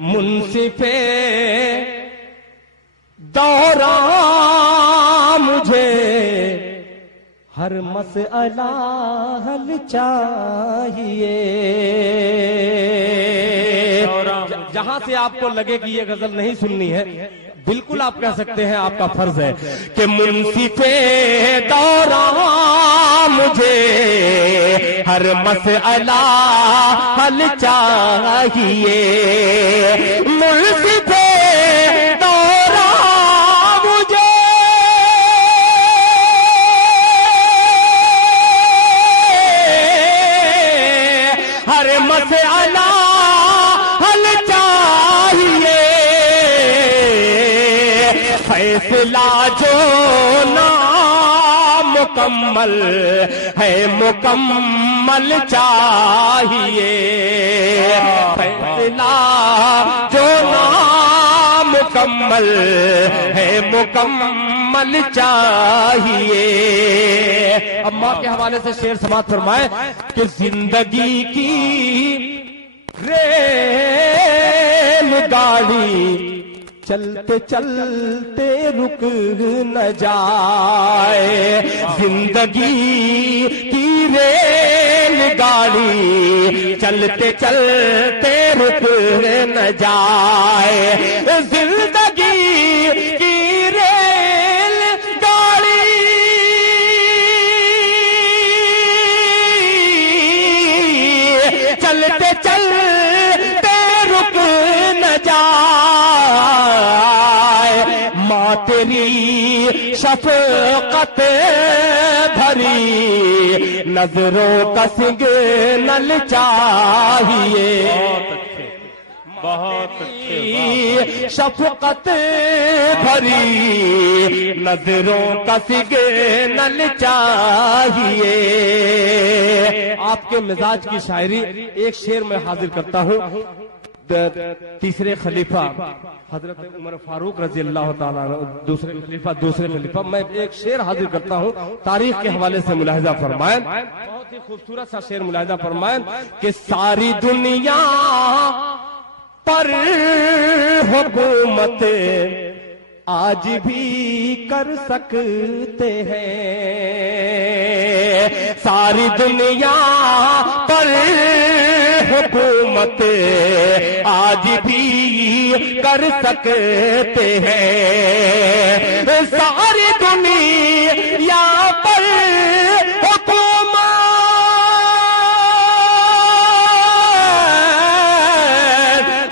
منصف دوران مجھے ہر مسئلہ حل چاہیے. جہاں سے آپ کو لگے کہ یہ غزل نہیں سننی ہے بالکل آپ کہہ سکتے ہیں، آپ کا فرض ہے کہ منصف دوران مجھے ہر مسئلہ حل چاہیے. منصف دوران مجھے ہر مسئلہ حل چاہیے. فیصلہ جو نامکمل ہے مکمل چاہیے. فیصلہ جو نامکمل ہے مکمل چاہیے. اب ماں کے حوالے سے شعر سماعت فرمائے کہ زندگی کی ریل گاڑی چلتے چلتے رک نہ جائے. زندگی کی ریل گاڑی چلتے چلتے رک نہ جائے. زندگی کی ریل گاڑی چلتے چلتے رک نہ جائے. ماں تیری شفقت بھری نظروں کا سگنل چاہیے. بہت اچھے شفقت بھری نظروں کا سگنل چاہیے. آپ کے مزاج کی شاعری ایک شعر میں حاضر کرتا ہوں. تیسرے خلیفہ حضرت عمر فاروق رضی اللہ تعالیٰ عنہ دوسرے خلیفہ میں ایک شعر حاضر کرتا ہوں. تاریخ کے حوالے سے ملاحظہ فرمائیں. بہت ہی خوبصورت سا شعر ملاحظہ فرمائیں کہ ساری دنیا پر حکومت آج بھی کر سکتے ہیں. ساری دنیا پر حکومت آج بھی کر سکتے ہیں. ساری دنیا پر حکومت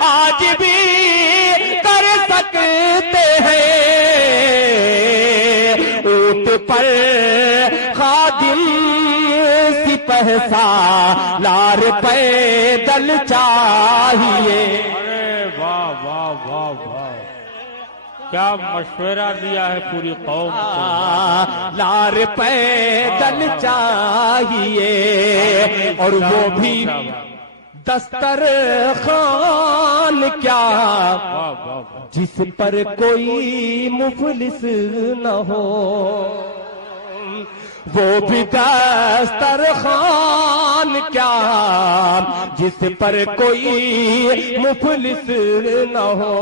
آج بھی کر سکتے ہیں. اونٹ پر خادم سپہ سالار پیدل چاہیے. ارے واہ واہ واہ واہ، کیا مشورہ دیا ہے پوری قوم کو. لار پیدل چاہیے اور وہ بھی دسترخوان کیا جس پر کوئی مفلس نہ ہو. وہ بھی دسترخوان کیا جس پر کوئی مفلس نہ ہو.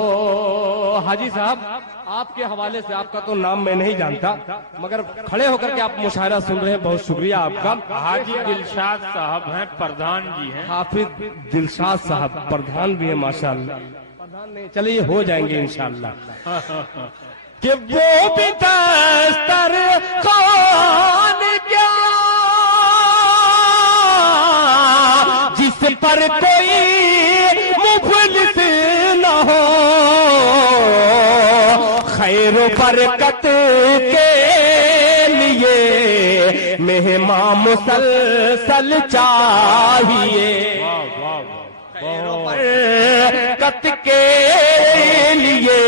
حاجی صاحب آپ کے حوالے سے، آپ کا تو نام میں نہیں جانتا مگر کھڑے ہو کر کے آپ مشاعرہ سن رہے ہیں، بہت شکریہ آپ کا. حاجی دلشاد صاحب ہیں، پردھان جی ہیں. حافظ دلشاد صاحب پردھان بھی ہیں ماشاءاللہ. پردھان نہیں، چلیے ہو جائیں گے انشاءاللہ. کہ وہ بھی دسترخوان کیا جس پر کوئی مفلس نہ ہو. خیر و برکت کے لیے مہمان مسلسل چاہیے. خیر و برکت کے لیے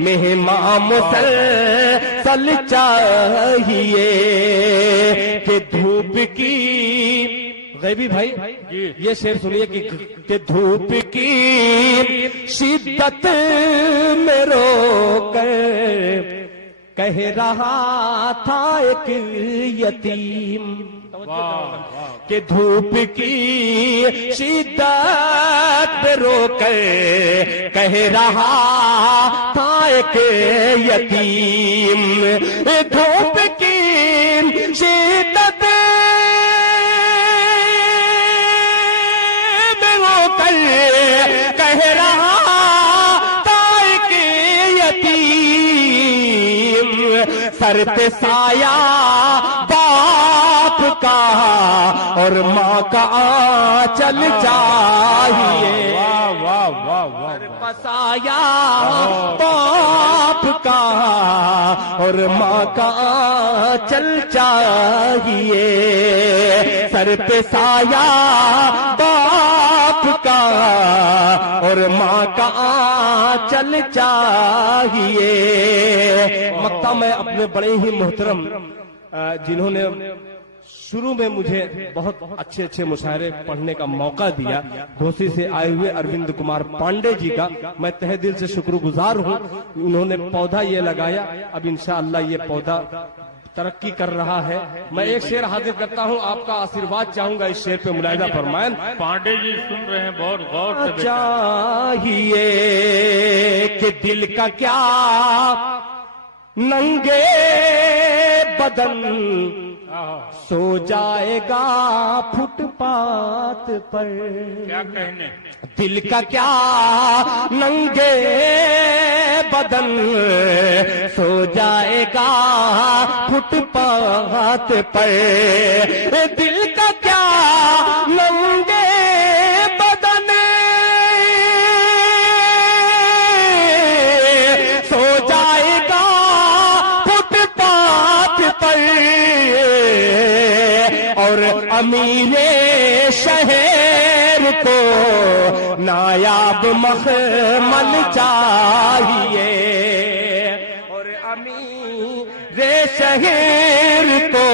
مہمان مسلسل چاہیے. کہ دھوپ کی غیبی بھائی یہ شعر سنیے کہ دھوپ کی شدت میں رو کر کہہ رہا تھا ایک یتیم کہ دھوپ کی شدت پہ رو کر کہہ رہا تھا ایک یتیم، دھوپ کی شدت میں رو کر کہہ رہا تھا ایک یتیم، سر پہ سایہ باپ کا اور ماں کا آنچل چاہیے، واہ واہ واہ واہ، سایہ باپ کا اور ماں کا آنچل چاہیے، سر پہ سایہ باپ کا اور ماں کا آنچل چاہیے۔ مقطع میں اپنے بڑے ہی محترم جنہوں نے شروع میں مجھے بہت اچھے اچھے مشاعرے پڑھنے کا موقع دیا، گھوسی سے آئے ہوئے اروند کمار پانڈے جی کا میں تہ دل سے شکر گزار ہوں۔ انہوں نے پودا یہ لگایا، اب انشاءاللہ یہ پودا ترقی کر رہا ہے۔ میں ایک شعر حاضر کرتا ہوں، آپ کا آشیرواد چاہوں گا اس شعر پہ ملاحظہ فرمائیں۔ پانڈے جی سن رہے ہیں بہت غور سے، چاہیے کہ دل کا کیا ننگے بدن سو جائے گا فٹ پاتھ پر، کیا کہنے، دل کا کیا ننگے بدن سو جائے گا فٹ پاتھ پر، دل کا کیا ننگے بدن سو جائے گا فٹ پاتھ پر، اور امیر شہر کو نایاب مخمل چاہیے، اور امیر شہر کو